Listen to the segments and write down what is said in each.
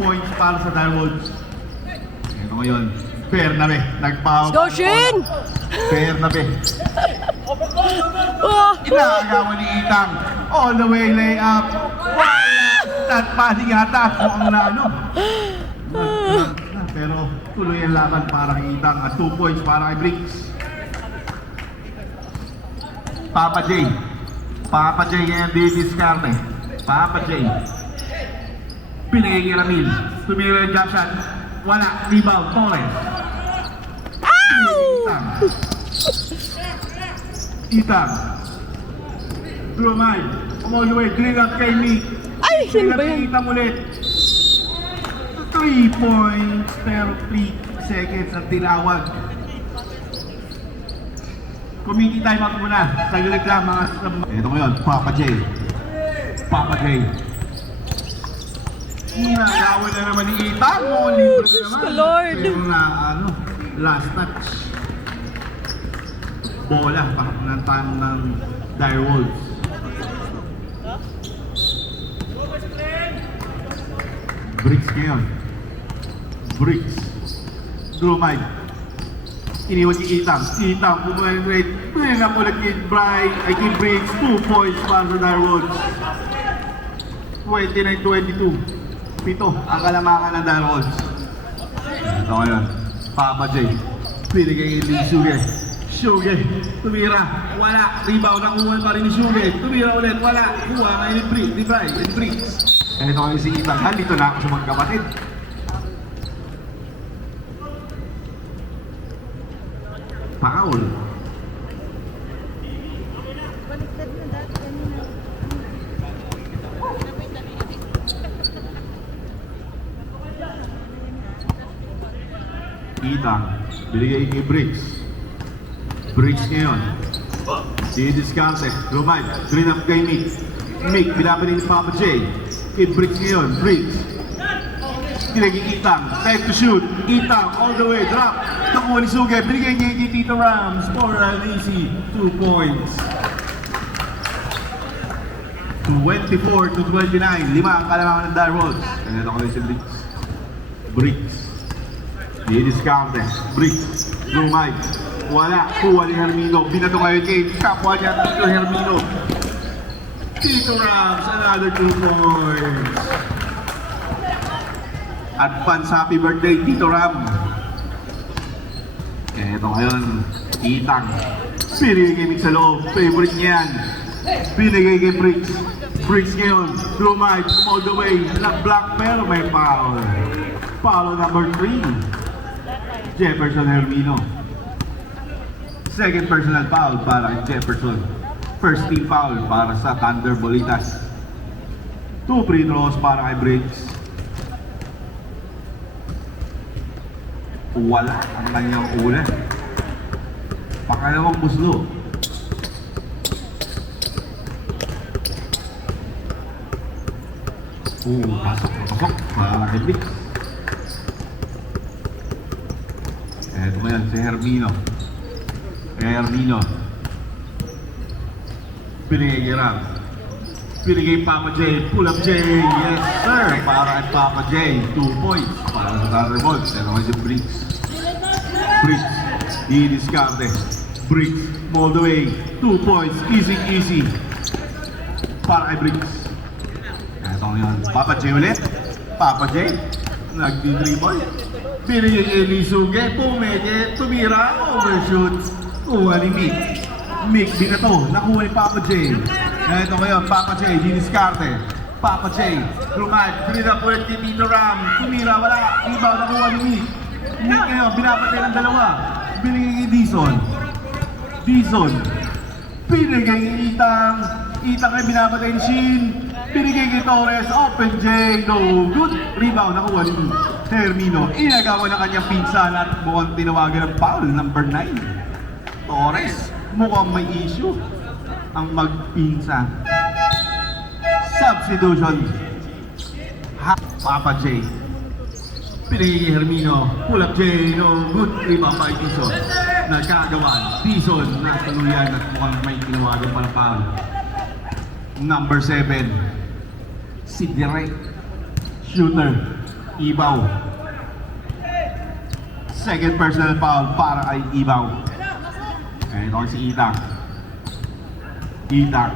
points para sa Direwolves. Ito ngayon, Bernabe, nagpaw. Go, Shin! Bernabe. Oh! Inagawa ni Itang. All the way layup. At paling yata ako ang naano. Pero tuloy ang laban para kay Itang at 2 points para kay Briggs. Papa J. Papa J ngayon di-discarte. Papa J. Pinigay kay Ramil. Tumira yung jump shot. Wala. Rebound. Torres. Itang. Itang. Drumay. All the way. Green up kay Nick. Ay, sino ba yun? Itang ulit. 3 points. Pero 3 seconds ang tinawag. Committee time out muna. Saglit lang mga... Ito ngayon. Papa J. Papa J. Nagawa na naman ni Itang. Libre Diyos naman. ko, Lord. Pero na last touch. Bola. Pakanatan ng Direwolves. Briggs ngayon. Briggs. Drumay. Iniwan ni Itang. Itang pumainrate. Pwede na ulit kay Bright. Ay kay Briggs. 2 points para sa Direwolves. 29-22. Pito ang kalamangan ng Direwolves. Ito ngayon. Papa J. Pinigay ni Suge. Suge. Tumira. Wala. Rebound. Nakuha pa rin ni Suge. Tumira ulit. Wala. Kuha ngayon ni Briggs. Di Bright. Ni Briggs. Ito ngayon si Itang. Halito na ako sa magkapatid. Paul. Itang. Binigay kay Briggs. Briggs ngayon. Di-discarte. Rumay. Green up kay Mick. Mick. Pinapinin ni Papa J. Kay Briggs ngayon. Briggs. Binigay Itang. Time to shoot. Itang. All the way. Drop. Nakuha ni Suge. Binigay niya kay Tito Rams. For an easy 2 points. 24-29. 5 ang kalamangan ng Direwolves. Kaya ito ko si Briggs. Briggs. Di-discarte. Briggs. Lumay. Wala. Kuha ni Hermino. Binato ngayon kay kapwa niya. Tito Hermino. Tito Rams. Another 2 points. Advance happy birthday, Tito Ram. Ito ngayon. Itang. Pinigay kay Mick sa loob. Favorite niyan. Pinigay kay Briggs. Briggs ngayon. Lumay. All the way. Block pero may foul. Foul number 3. Jefferson Hermino. Second personal foul para kay Jefferson. First team foul para sa Thunderbolitas. 2 free throws para kay Briggs. Wala ang kanyang una. Pakalawang buslo. Pasok na pasok para kay Briggs. Ito mo yan, si Hermino. Hermino. Pinigay kay Ram. Pinigay Papa J. Pull up J. Yes sir. Para kay Papa J. 2 points. Para sa Thunderbolts. Ito mo si Briggs. Briggs. Di-discarte. Briggs. All the way. 2 points. Easy, easy. Para kay Briggs. Ito ngayon. Papa J ulit. Papa J. Nagdi-dribble. Pinigay kay Lisuge, pumeke, tumira, overshoot. Kuha ni Mick. Mick, binato, nakuha ni Papa J. Ito ngayon, Papa J, diniscarte. Papa J, lumad, pinira ulit kay Tito Ram. Tumira, wala, ibaw, nakuha ni Mick. Mick ngayon, binapatay ng dalawa. Binigay kay Dizon. Dizon. Pinigay kay Itang. Itang ay binapatay ni Shin. Pinigay kay Torres, open J, no good. Rebound, nakuha ni Hermino. Inagawa ng kanyang pinsan at mukhang tinawagan ng foul, number 9. Torres, mukhang may issue ang magpinsan. Substitution. Papa J. Pinigay kay Hermino. Pull up J, no good. Rebound by Dizon. Nagkagawan. Dizon na tuluyan at mukhang may tinawagan para foul. Number 7. Si Direk. Shooter. Ibaw. Second personal foul para kay Ibaw. Ito si Itang. Itang.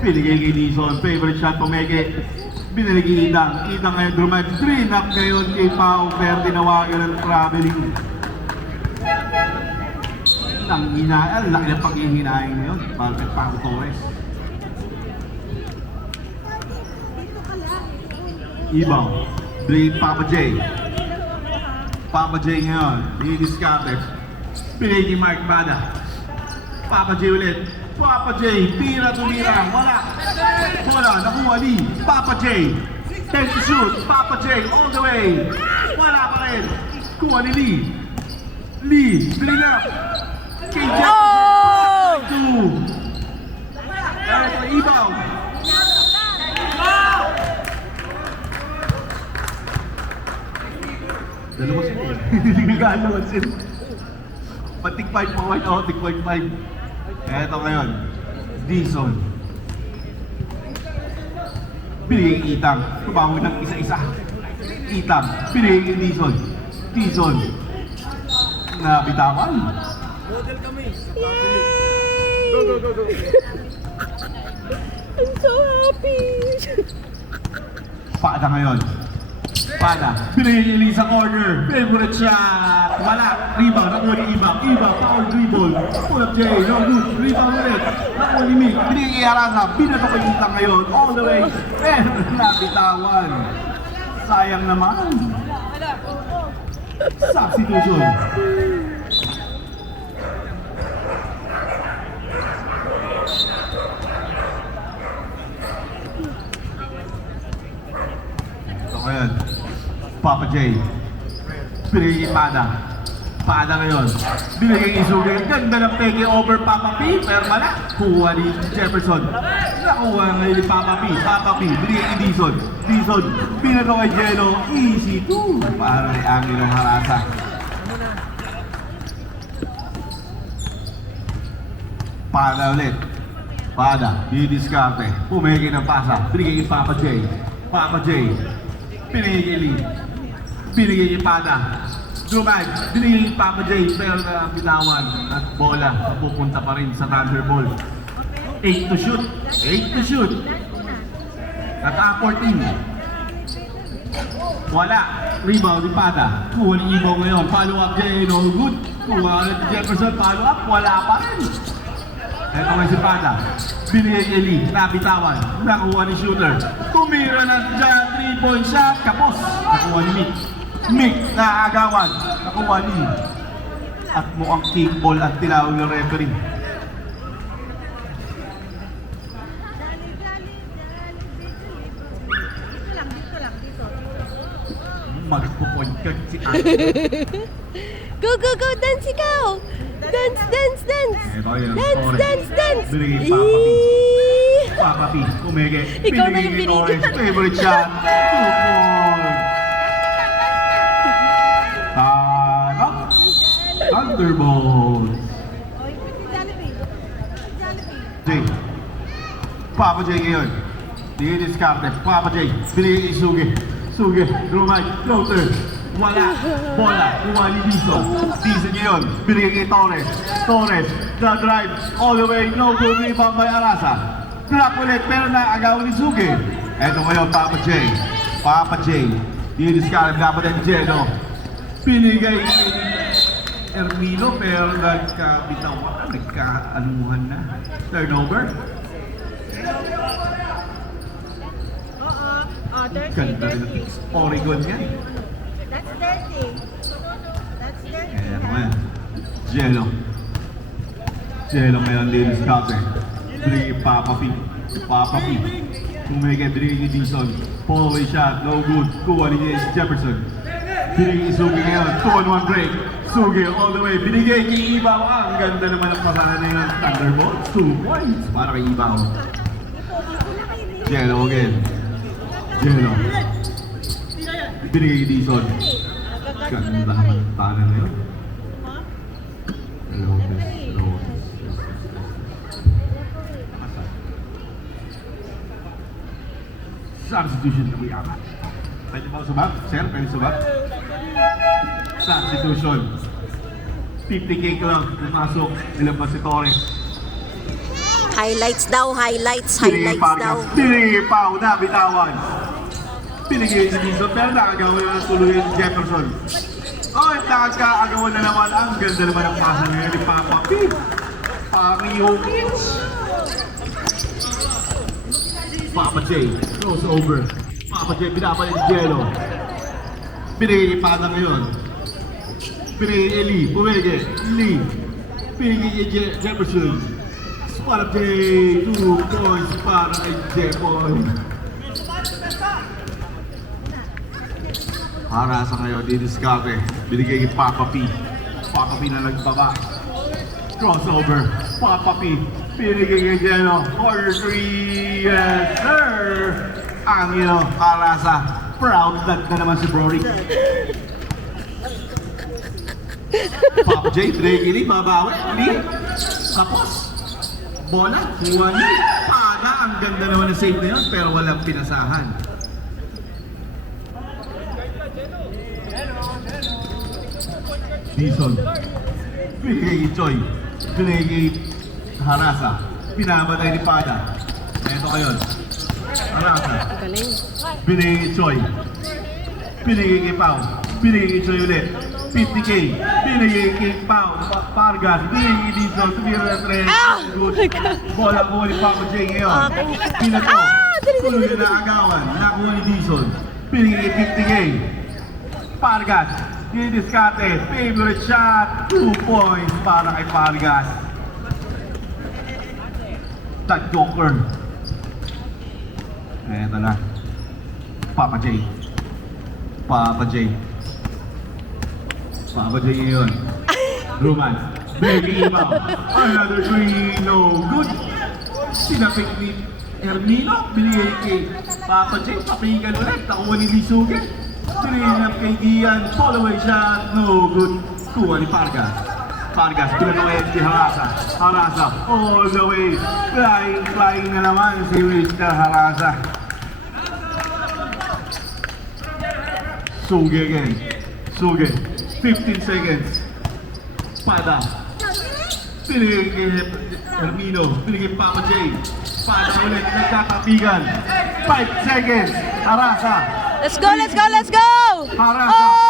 Binigay kay Dizon. Favorite shot pumeke. Binigay kay Itang. Itang ngayon drumad. 3-knock ngayon kay Pao. Pero tinawagan ng traveling. Ang hinaan. Laki ng pag-ihinahin ngayon. Para kay Pao Torres. Ibaw. Blade Papa J. Papa J ngayon. Dinidiskarte. Binigay kay Mark Bada. Papa J ulit. Papa J, tira tumira, wala. Wala, nakuha ni Papa J. 10 to shoot, Papa J all the way. Wala pa rin. Kuha ni Lee. Lee, bring up. Kay Jeff. Oh! 2. Ito, Ibaw. Dalawa sila. Hindi nagalawan sila. Patik 5 pa white out, tik 5. Eto ngayon, Dizon. Binigay kay Itang, tumawag ng isa-isa. Itang, binigay kay Dizon. Dizon, nabitawan. Model kami. Yay! Go. I'm so happy! Pada ngayon. Pada, binigay kay Lee sa corner. Favorite shot. Wala. Rebound, nakuha ni Ibaw. Ibaw, power dribble. Pull up J, no good. Rebound ulit. Nakuha ni Mick. Binigay kay Arasa. Binato kay Itang ngayon. All the way. Pero nabitawan. Sayang naman. Substitution. Ito ngayon. Papa J. Binigay kay Pada. Pada ngayon. Binigay kay Isugi. Ganda ng peke over Papa P. Pero wala. Kuha ni Jefferson. Nakuha ngayon ni Papa P. Papa P. Binigay kay Dizon. Dizon. Binato kay Jello. Easy 2. Para kay Angelo Harasa. Pada ulit. Pada. Didiskarte. Pumeke ng pasa. Binigay kay Papa J. Papa J. Binigay kay Lee. Binigay kay Pada. Dumag, binigay kay Papa J. Pero bitawan at bola pupunta pa rin sa Thunderbolt. 8 to shoot. 8 to shoot. Naka-14. Wala. Rebound ni Pada. Kuha ni Ibaw ngayon. Follow up J. No good. Kuha ni Jefferson. Follow up. Wala pa rin. Ito nga si Pada. Binigay kay Lee. Nabitawan. Nakuha ni shooter. Tumira na dyan. 3-point shot. Kapos. Nakuha ni Mick. Mick naagawan. Nakuha ni. At mukhang kickball at tinawag ng referee. Magpo-point ka si Go! Dance ikaw! Dance! Ito yun. Dance! Binigay kay Papa P. Eee! Papa P. Kumege. Ikaw na yung Binigay kay binigyan. Torres. Favorite shot. 2 points. Thunderbolt. J. Papa J ngayon. Dinidiskarte. Papa J. Binigay kay Sugi. Sugi. Rumay. Floater. Wala. Bola. Kuha ni Dizon. Dizon ngayon. Binigay kay Torres. Torres. The drive. All the way. No good rebound by Arasa. Trap ulit. Pero naagaw ni Sugi. Eto ngayon. Papa J. Papa J. Dinidiskarte. Dapat ni Jello. Binigay kay Ermino pero nagkabitawan. Nagkaanuhan na. Turnover. Oo. 30. Ganda rin ng Oregon yan. That's 30. That's 30. Ayan naman. Jello. Jello ngayon, ladies cutter. Binigay Papa P. Papa P. Kumigay, binigay ni Dizon. Pull-away shot, no good. Kuha ni Jefferson. Binigay ni Sugi ngayon. 2-on-1 break. Sugi all the way. Binigay kay Ibaw. Ang ganda naman ang pasanay ng Thunderbolt. 2 points para kay Ibaw. Jello again. Jello. Binigay kay Dizon. Ganda naman ang tanan na yun. Lopez. Substitution na Kuyama. Pwede ba subak? Sir, pwede subak? Substitution. 50K club. Pumasok. Nilabas si Torres. Highlights daw, highlights daw. Pinigay pa, na bitawan. Pinigay si Dizon, pero nakagawa na tuloy si Jefferson. Oh, nakagawa na naman. Ang ganda naman ang pasa ngayon ni Papa P. Pariho Kids. Papa J, crossover. Papa J, pinapalay ni Jello. Pinigay pa na ngayon. Pinigay ni Lee, bumigay. Lee. Pinigay ni Jefferson. Para J, 2 points para kay Jepoy. Para sa ngayon, didiskarte. Binigay kay Papa P. Papa P na nagbaba. Crossover. Papa P. Binigay kay Jello. Corner 3. Yes, sir! Ang Karasa. Proud dad na naman si Brory. Papa J, Drake, babawi. Lee. Tapos. Bola, kuha niya. Paga, ang ganda naman ng save na yun, pero walang pinasahan. Dizon. Pinigay kay Choi. Pinigay kay Harasa. Pinamatay ni Pada. Ito kayo. Harasa. Galing. Pinigay kay Choi. Pinigay kay Pao. Pinigay kay Choi ulit. 50K. Pinigay kay Pao. Pargas. Pinigay kay Dizon. Tumira na 3. Good. Bola ko ni Papa J ngayon. Pinato. Tuloy na agawan. Nakuha ni Dizon. Pinigay kay 50K. Pargas. Didiskarte. Favorite shot. 2 points para kay Pargas. Tag Joker. Eto na. Papa J. Papa J. Papa J ngayon. Roman. Begging Ibaw. Another three. No good. Sinapik ni Hermino. Binigay kay Papa J. Papigan ulit. Nakuha ni Lisuge. Trinap kay Gian. Fall away shot. No good. Kuha ni Pargas. Pargas. Pinatukayan si Harasa. Harasa. All the way. Flying na naman si Mr. Harasa. Suge again. Suge. 15 seconds. Pada. Pinigay kay Hermino. Pinigay Papa J. Pada ulit. Nagkakapigan. 5 seconds. Harasa. Let's go, let's go, let's go! Harasa.